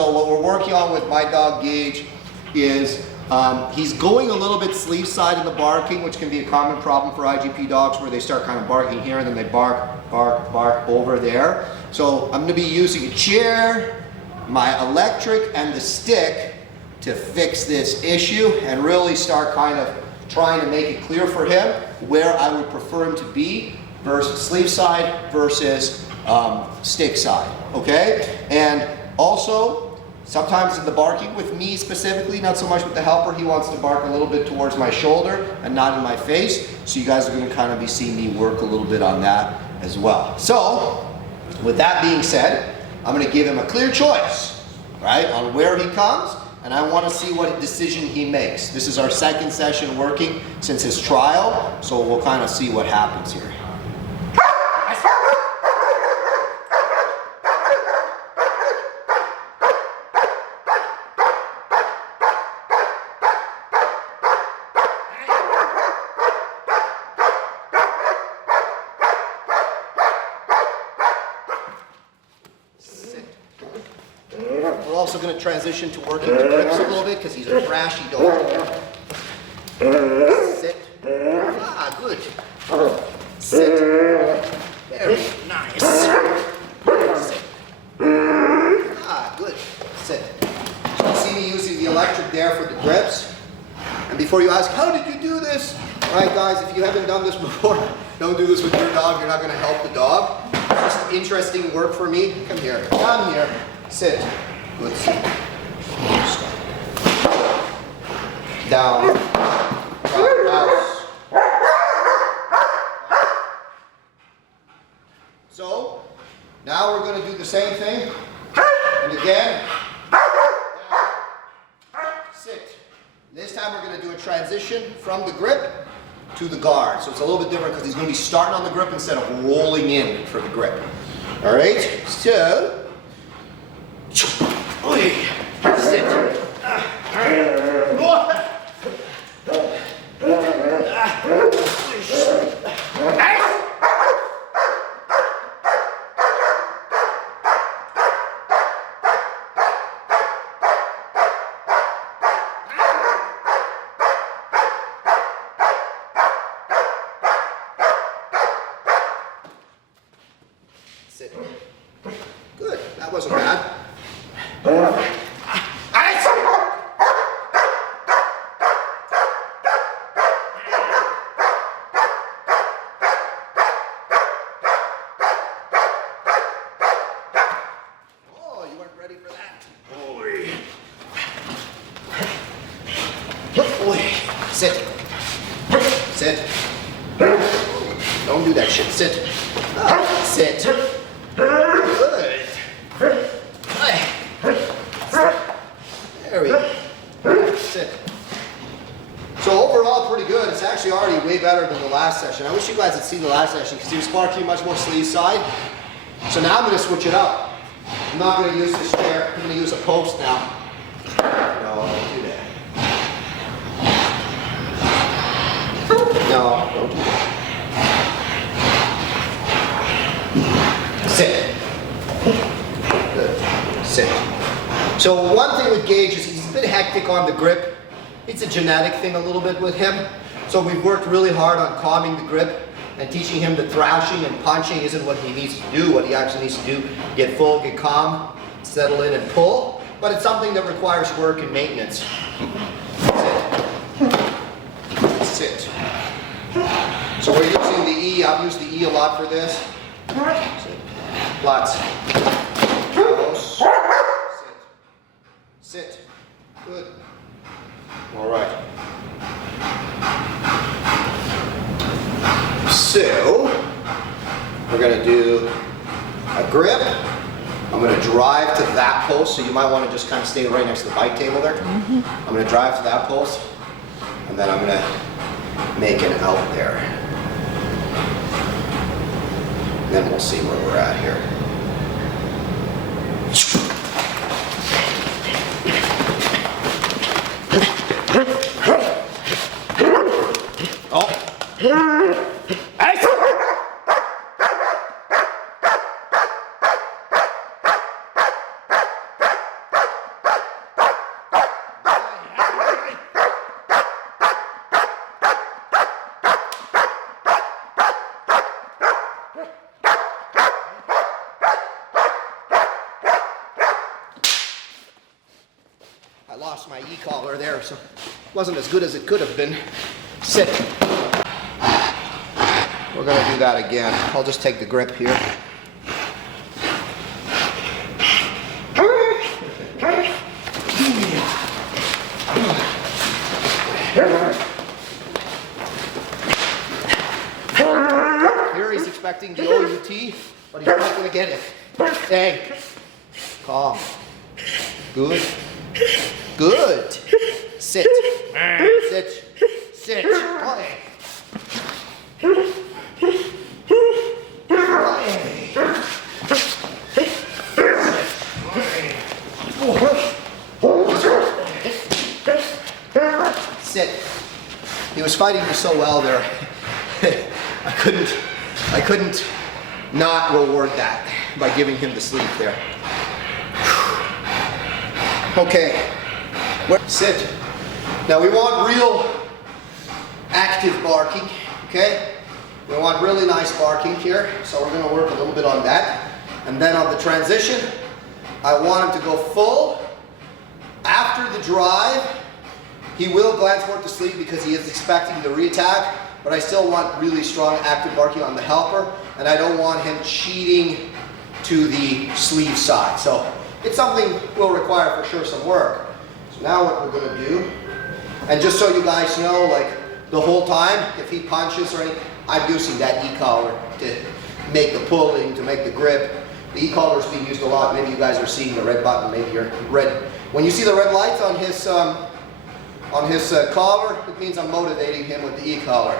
so what we're working on with my dog Gage is he's going a little bit sleeve side in the barking, which can be a common problem for IGP dogs where they start kind of barking here and then they bark over there. So I'm going to be using a chair, my electric, and the stick to fix this issue and really start kind of trying to make it clear for him where I would prefer him to be versus sleeve side versus stick side, okay? And also, sometimes in the barking with me specifically, not so much with the helper, he wants to bark a little bit towards my shoulder and not in my face. So you guys are gonna kind of be seeing me work a little bit on that as well. So, with that being said, I'm gonna give him a clear choice, right, on where he comes, and I wanna see what decision he makes. This is our second session working since his trial, so we'll kind of see what happens here. We're also going to transition to working the grips a little bit because he's a thrashy dog. Sit. Ah, good. Sit. Very nice. Sit. Ah, good. Sit. So you see me using the electric there for the grips. And before you ask, how did you do this? All right, guys, if you haven't done this before, don't do this with your dog. You're not going to help the dog. It's just interesting work for me. Come here. Come here. Sit. Good. Sit. Down. House. So, now we're going to do the same thing. And again. Down. Sit. This time we're going to do a transition from the grip to the guard. So it's a little bit different because he's going to be starting on the grip instead of rolling in for the grip. All right? So, sit. Sit. Good. That wasn't bad. Oh, you weren't ready for that. Boy. Boy. Sit. Sit. Don't do that shit. Sit. Sit. Good. There we go. Sit. So overall, pretty good. It's actually already way better than the last session. I wish you guys had seen the last session because he was barking much more sleeve side. So now I'm going to switch it up. I'm not going to use this chair. I'm going to use a post now. No, don't do that. No, don't do that. Sit. Good. Sit. So one thing with Gage is he's a bit hectic on the grip. It's a genetic thing a little bit with him. So we've worked really hard on calming the grip and teaching him that thrashing and punching isn't what he needs to do. What he actually needs to do, get full, get calm, settle in and pull. But it's something that requires work and maintenance. Sit. Sit. So we're using the E. I've used the E a lot for this. Sit. Lots. Close. Sit. Sit. Good. All right. So, we're going to do a grip. I'm going to drive to that post, so you might want to just kind of stay right next to the bike table there. I'm going to drive to that post, and then I'm going to make an out there. And then we'll see where we're at here. Oh. lost my e-collar there, so it wasn't as good as it could have been. Sit. We're gonna do that again. I'll just take the grip here. Here he's expecting the OUT, but he's not gonna get it. Hey, calm. Good. Good. Sit. Sit. Sit. Play. Sit. He was fighting me so well there. I couldn't not reward that by giving him the sleep there. Okay. Sit. Now we want real active barking, okay? We want really nice barking here, so we're going to work a little bit on that. And then on the transition, I want him to go full. After the drive, he will glance toward the sleep because he is expecting the reattack, but I still want really strong active barking on the helper, and I don't want him cheating to the sleeve side. So it's something will require for sure some work. So now what we're going to do, and just so you guys know, like the whole time, if he punches or anything, I'm using that e-collar to make the pulling, to make the grip. The e-collar is being used a lot. Maybe you guys are seeing the red button. Maybe you're red. When you see the red lights on his collar, it means I'm motivating him with the e-collar.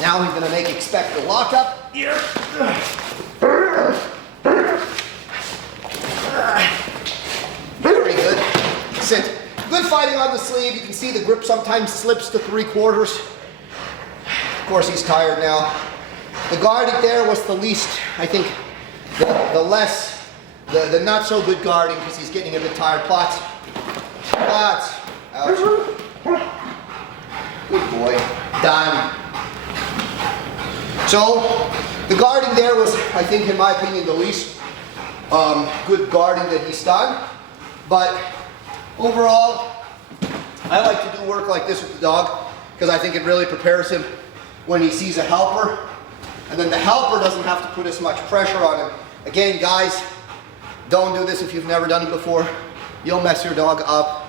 Now he's going to expect the lockup here. Very good. Sit. Good fighting on the sleeve. You can see the grip sometimes slips to 3/4. Of course, he's tired now. The guarding there was the least, I think, the not so good guarding because he's getting a bit tired. Plots. Plots. Ouch. Good boy. Done. So, the guarding there was, I think, in my opinion, the least good guarding that he's done. But overall, I like to do work like this with the dog because I think it really prepares him when he sees a helper. And then the helper doesn't have to put as much pressure on him. Again, guys, don't do this if you've never done it before. You'll mess your dog up.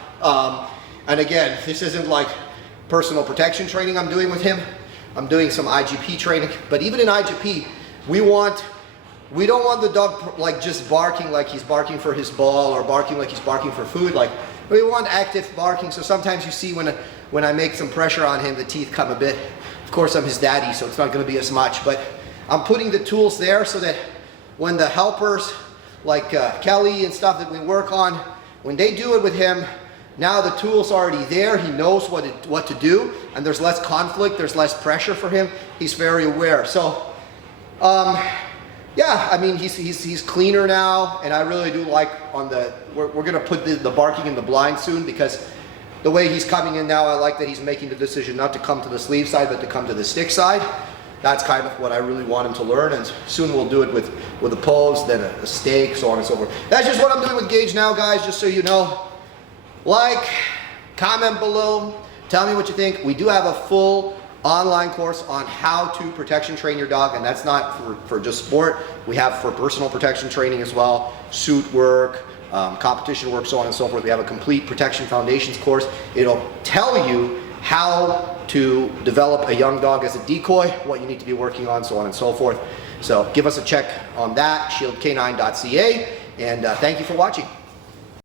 And again, this isn't like personal protection training I'm doing with him. I'm doing some IGP training, but even in IGP, we don't want the dog like just barking like he's barking for his ball or barking like he's barking for food. Like we want active barking. So sometimes you see when I make some pressure on him, the teeth come a bit. Of course, I'm his daddy, so it's not going to be as much. But I'm putting the tools there so that when the helpers like Kelly and stuff that we work on, when they do it with him, now the tool's already there. He knows what to do, and there's less conflict. There's less pressure for him. He's very aware. So, yeah, I mean, he's cleaner now, and I really do like on the. We're gonna put the barking in the blind soon because the way he's coming in now, I like that he's making the decision not to come to the sleeve side, but to come to the stick side. That's kind of what I really want him to learn, and soon we'll do it with a pose, then a stake, so on and so forth. That's just what I'm doing with Gage now, guys. Just so you know. Like, comment below, tell me what you think. We do have a full online course on how to protection train your dog, and that's not for just sport. We have for personal protection training as well, suit work, competition work, so on and so forth. We have a complete protection foundations course. It'll tell you how to develop a young dog as a decoy, what you need to be working on, so on and so forth. So give us a check on that, shieldk9.ca, and thank you for watching.